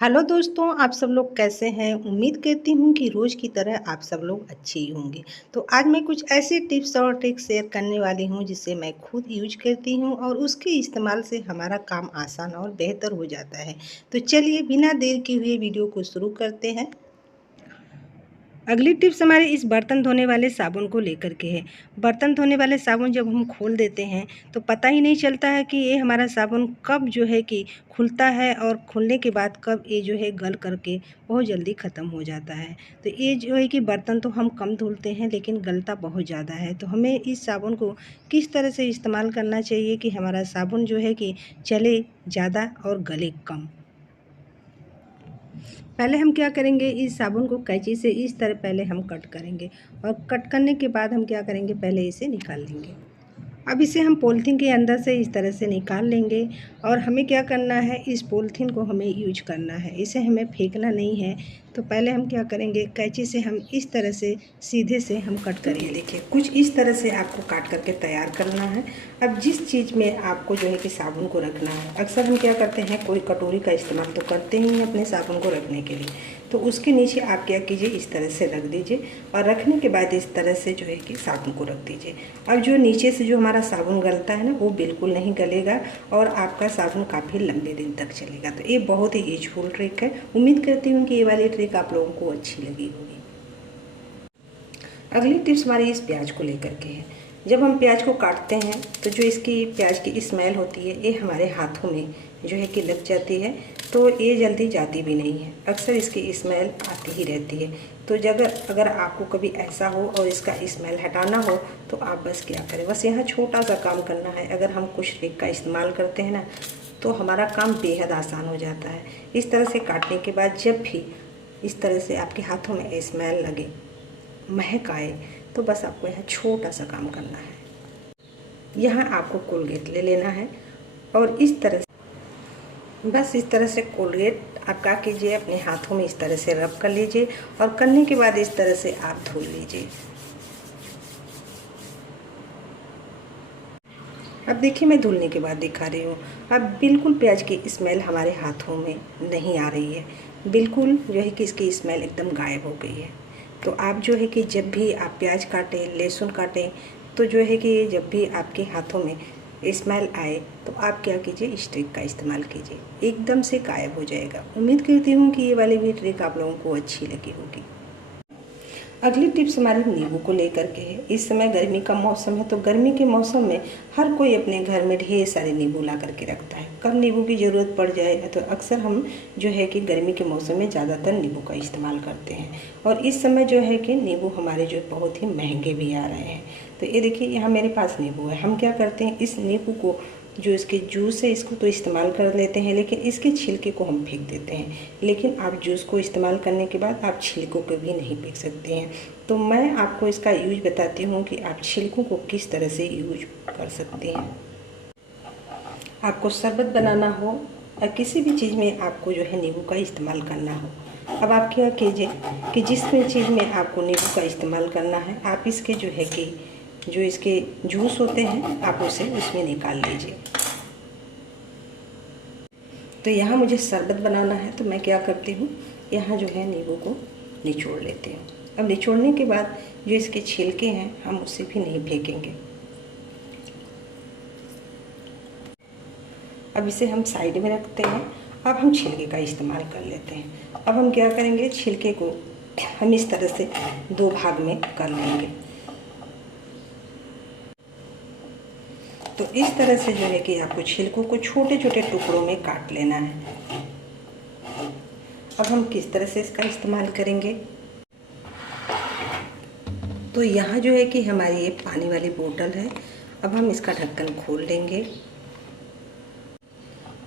Hello दोस्तों, आप सब लोग कैसे हैं? उम्मीद करती हूँ कि रोज़ की तरह आप सब लोग अच्छे ही होंगे। तो आज मैं कुछ ऐसे टिप्स और ट्रिक्स शेयर करने वाली हूँ जिसे मैं खुद यूज करती हूँ और उसके इस्तेमाल से हमारा काम आसान और बेहतर हो जाता है। तो चलिए बिना देर किए हुए वीडियो को शुरू करते हैं। अगली टिप्स हमारे इस बर्तन धोने वाले साबुन को लेकर के है। बर्तन धोने वाले साबुन जब हम खोल देते हैं तो पता ही नहीं चलता है कि ये हमारा साबुन कब जो है कि खुलता है और खुलने के बाद कब ये जो है गल करके बहुत जल्दी ख़त्म हो जाता है। तो ये जो है कि बर्तन तो हम कम धुलते हैं लेकिन गलता बहुत ज़्यादा है। तो हमें इस साबुन को किस तरह से इस्तेमाल करना चाहिए कि हमारा साबुन जो है कि चले ज़्यादा और गले कम। पहले हम क्या करेंगे, इस साबुन को कैंची से इस तरह पहले हम कट करेंगे और कट करने के बाद हम क्या करेंगे, पहले इसे निकाल लेंगे। अब इसे हम पॉलीथीन के अंदर से इस तरह से निकाल लेंगे और हमें क्या करना है, इस पॉलीथीन को हमें यूज करना है, इसे हमें फेंकना नहीं है। तो पहले हम क्या करेंगे, कैंची से हम इस तरह से सीधे से हम कट करेंगे। देखिए कुछ इस तरह से आपको काट करके तैयार करना है। अब जिस चीज़ में आपको जो है कि साबुन को रखना है, अक्सर हम क्या करते हैं, कोई कटोरी का इस्तेमाल तो करते ही हैं अपने साबुन को रखने के लिए। तो उसके नीचे आप क्या कीजिए, इस तरह से रख दीजिए और रखने के बाद इस तरह से जो है कि साबुन को रख दीजिए। अब जो नीचे से जो हमारा साबुन गलता है ना, वो बिल्कुल नहीं गलेगा और आपका साबुन काफ़ी लंबे दिन तक चलेगा। तो ये बहुत ही यूजफुल ट्रिक है। उम्मीद करती हूँ कि ये वाली ट्रिक आप लोगों को अच्छी लगी होगी। अगली टिप्स हमारी इस प्याज को लेकर के है। जब हम प्याज को काटते हैं तो जो इसकी प्याज की स्मेल होती है, ये हमारे हाथों में जो है कि लग जाती है, तो ये जल्दी जाती भी नहीं है। अक्सर इसकी स्मेल आती ही रहती है। तो अगर आपको कभी ऐसा हो और इसका स्मेल हटाना हो तो आप बस क्या करें, बस यहाँ छोटा सा काम करना है। अगर हम कुछ ट्रिक का इस्तेमाल करते हैं ना, तो हमारा काम बेहद आसान हो जाता है। इस तरह से काटने के बाद जब भी इस तरह से आपके हाथों में स्मेल लगे, महक आए, तो बस आपको यहाँ छोटा सा काम करना है। यहाँ आपको कोलगेट ले लेना है और इस तरह से बस इस तरह से कोलगेट आप क्या कीजिए, अपने हाथों में इस तरह से रब कर लीजिए और करने के बाद इस तरह से आप धो लीजिए। अब देखिए मैं धुलने के बाद दिखा रही हूँ। अब बिल्कुल प्याज की स्मेल हमारे हाथों में नहीं आ रही है, बिल्कुल जो है कि इसकी स्मेल एकदम गायब हो गई है। तो आप जो है कि जब भी आप प्याज काटें, लहसुन काटें, तो जो है कि जब भी आपके हाथों में स्मेल आए तो आप क्या कीजिए, इस ट्रिक का इस्तेमाल कीजिए, एकदम से गायब हो जाएगा। उम्मीद करती हूँ कि ये वाली भी ट्रिक आप लोगों को अच्छी लगी होगी। अगली टिप्स हमारी नींबू को लेकर के है। इस समय गर्मी का मौसम है, तो गर्मी के मौसम में हर कोई अपने घर में ढेर सारे नींबू ला करके रखता है। कब नींबू की ज़रूरत पड़ जाए तो अक्सर हम जो है कि गर्मी के मौसम में ज़्यादातर नींबू का इस्तेमाल करते हैं। और इस समय जो है कि नींबू हमारे जो बहुत ही महंगे भी आ रहे हैं। तो ये देखिए यहाँ मेरे पास नींबू है। हम क्या करते हैं, इस नींबू को जो इसके जूस है इसको तो इस्तेमाल कर लेते हैं, लेकिन इसके छिलके को हम फेंक देते हैं। लेकिन आप जूस को इस्तेमाल करने के बाद आप छिलकों को भी नहीं फेंक सकते हैं। तो मैं आपको इसका यूज बताती हूँ कि आप छिलकों को किस तरह से यूज कर सकते हैं। आपको शरबत बनाना हो या किसी भी चीज़ में आपको जो है नींबू का इस्तेमाल करना हो, अब आप क्या कीजिए कि जिस भी चीज़ में आपको नींबू का इस्तेमाल करना है, आप इसके जो है कि जो इसके जूस होते हैं आप उसे उसमें निकाल लीजिए। तो यहाँ मुझे शरबत बनाना है, तो मैं क्या करती हूँ, यहाँ जो है नींबू को निचोड़ लेती हूँ। अब निचोड़ने के बाद जो इसके छिलके हैं हम उसे भी नहीं फेंकेंगे। अब इसे हम साइड में रखते हैं। अब हम छिलके का इस्तेमाल कर लेते हैं। अब हम क्या करेंगे, छिलके को हम इस तरह से दो भाग में कर लेंगे। तो इस तरह से जो है कि आपको छिलकों को छोटे छोटे टुकड़ों में काट लेना है। अब हम किस तरह से इसका इस्तेमाल करेंगे, तो यहाँ जो है कि हमारी ये पानी वाली बोतल है। अब हम इसका ढक्कन खोल देंगे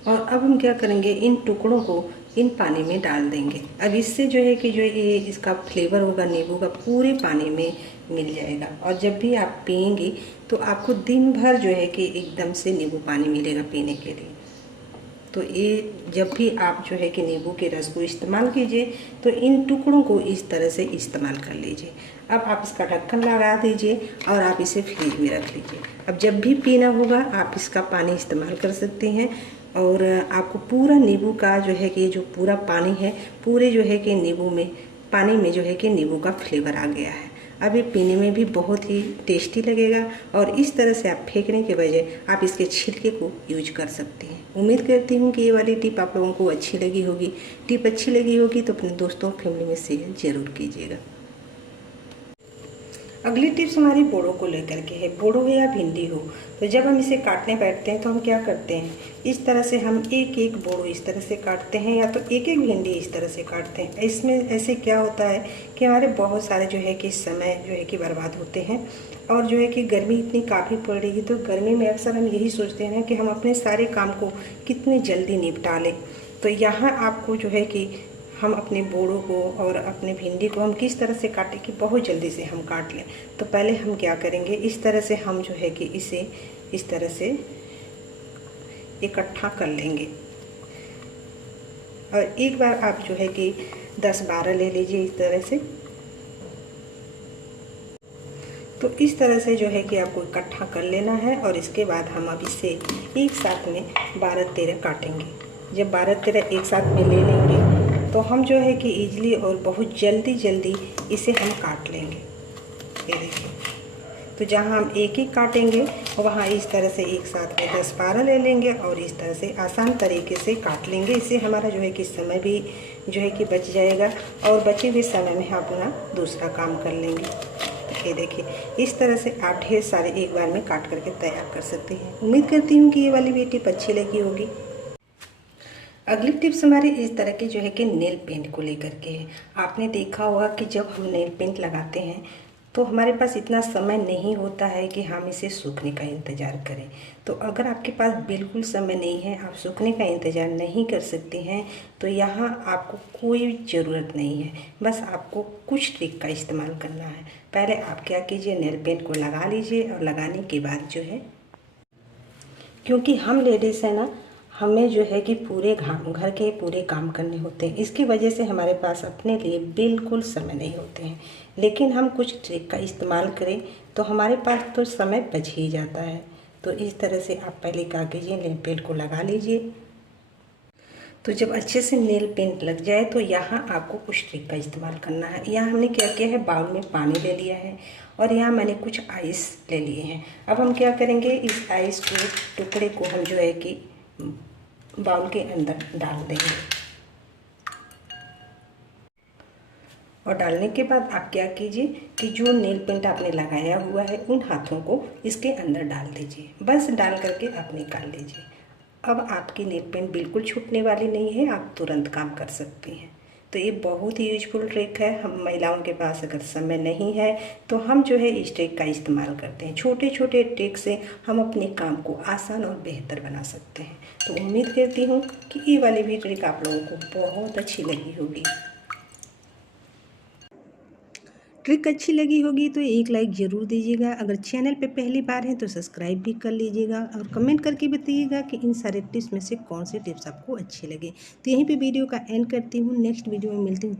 और अब हम क्या करेंगे, इन टुकड़ों को इन पानी में डाल देंगे। अब इससे जो है कि जो ये इसका फ्लेवर होगा नींबू का, पूरे पानी में मिल जाएगा और जब भी आप पिएंगे तो आपको दिन भर जो है कि एकदम से नींबू पानी मिलेगा पीने के लिए। तो ये जब भी आप जो है कि नींबू के रस को इस्तेमाल कीजिए तो इन टुकड़ों को इस तरह से इस्तेमाल कर लीजिए। अब आप इसका ढक्कन लगा दीजिए और आप इसे फ्रिज में रख लीजिए। अब जब भी पीना होगा आप इसका पानी इस्तेमाल कर सकते हैं। और आपको पूरा नींबू का जो है कि जो पूरा पानी है, पूरे जो है कि नींबू में पानी में जो है कि नींबू का फ्लेवर आ गया है। अब ये पीने में भी बहुत ही टेस्टी लगेगा और इस तरह से आप फेंकने के बजाय आप इसके छिलके को यूज कर सकते हैं। उम्मीद करती हूँ कि ये वाली टिप आप लोगों को अच्छी लगी होगी। टिप अच्छी लगी होगी तो अपने दोस्तों फैमिली में शेयर जरूर कीजिएगा। अगली टिप्स हमारी बोड़ों को लेकर के है। बोड़ो हो या भिंडी हो, तो जब हम इसे काटने बैठते हैं तो हम क्या करते हैं, इस तरह से हम एक एक बोड़ो इस तरह से काटते हैं या तो एक एक भिंडी इस तरह से काटते हैं। इसमें ऐसे क्या होता है कि हमारे बहुत सारे जो है कि समय जो है कि बर्बाद होते हैं और जो है कि गर्मी इतनी काफ़ी पड़ रही है, तो गर्मी में अक्सर हम यही सोचते हैं कि हम अपने सारे काम को कितनी जल्दी निपटा लें। तो यहाँ आपको जो है कि हम अपने बोड़ों को और अपने भिंडी को हम किस तरह से काटें कि बहुत जल्दी से हम काट लें। तो पहले हम क्या करेंगे, इस तरह से हम जो है कि इसे इस तरह से इकट्ठा कर लेंगे और एक बार आप जो है कि 10-12 ले लीजिए इस तरह से। तो इस तरह से जो है कि आपको इकट्ठा कर लेना है और इसके बाद हम अब इसे एक साथ में 12-13 काटेंगे। जब 12-13 एक साथ में ले लेंगे तो हम जो है कि इजीली और बहुत जल्दी इसे हम काट लेंगे। ये देखिए, तो जहाँ हम एक एक काटेंगे वहाँ इस तरह से एक साथ में 10-12 ले लेंगे और इस तरह से आसान तरीके से काट लेंगे। इससे हमारा जो है कि समय भी जो है कि बच जाएगा और बचे हुए समय में हम अपना दूसरा काम कर लेंगे। ये देखिए, इस तरह से आप ढेर सारे एक बार में काट करके तैयार कर सकते हैं। उम्मीद करती हूँ कि ये वाली भी टिप अच्छी लगी होगी। अगली टिप्स हमारी इस तरह की जो है कि नेल पेंट को लेकर के है। आपने देखा होगा कि जब हम नेल पेंट लगाते हैं तो हमारे पास इतना समय नहीं होता है कि हम इसे सूखने का इंतज़ार करें। तो अगर आपके पास बिल्कुल समय नहीं है, आप सूखने का इंतज़ार नहीं कर सकते हैं, तो यहाँ आपको कोई ज़रूरत नहीं है। बस आपको कुछ ट्रिक का इस्तेमाल करना है। पहले आप क्या कीजिए, नेल पेंट को लगा लीजिए और लगाने के बाद जो है, क्योंकि हम लेडीज़ हैं ना, हमें जो है कि पूरे घर के पूरे काम करने होते हैं, इसकी वजह से हमारे पास अपने लिए बिल्कुल समय नहीं होते हैं। लेकिन हम कुछ ट्रिक का इस्तेमाल करें तो हमारे पास तो समय बच ही जाता है। तो इस तरह से आप पहले क्या कीजिए, नेल पेंट को लगा लीजिए। तो जब अच्छे से नेल पेंट लग जाए तो यहाँ आपको कुछ ट्रिक का इस्तेमाल करना है। यहाँ हमने क्या किया है, बाउल में पानी ले लिया है और यहाँ मैंने कुछ आइस ले लिए हैं। अब हम क्या करेंगे, इस आइस को टुकड़े को हम जो है कि बाउल के अंदर डाल देंगे और डालने के बाद आप क्या कीजिए कि जो नेल पेंट आपने लगाया हुआ है उन हाथों को इसके अंदर डाल दीजिए। बस डाल करके आप निकाल लीजिए। अब आपकी नेल पेंट बिल्कुल छूटने वाली नहीं है, आप तुरंत काम कर सकती हैं। तो ये बहुत ही यूजफुल ट्रिक है। हम महिलाओं के पास अगर समय नहीं है तो हम जो है इस ट्रिक का इस्तेमाल करते हैं। छोटे छोटे ट्रिक से हम अपने काम को आसान और बेहतर बना सकते हैं। तो उम्मीद करती हूँ कि ये वाली भी ट्रिक आप लोगों को बहुत अच्छी लगी होगी। ट्रिक अच्छी लगी होगी तो एक लाइक ज़रूर दीजिएगा। अगर चैनल पे पहली बार है तो सब्सक्राइब भी कर लीजिएगा और कमेंट करके बताइएगा कि इन सारे टिप्स में से कौन से टिप्स आपको अच्छे लगे। तो यहीं पे वीडियो का एंड करती हूँ। नेक्स्ट वीडियो में मिलती हूँ।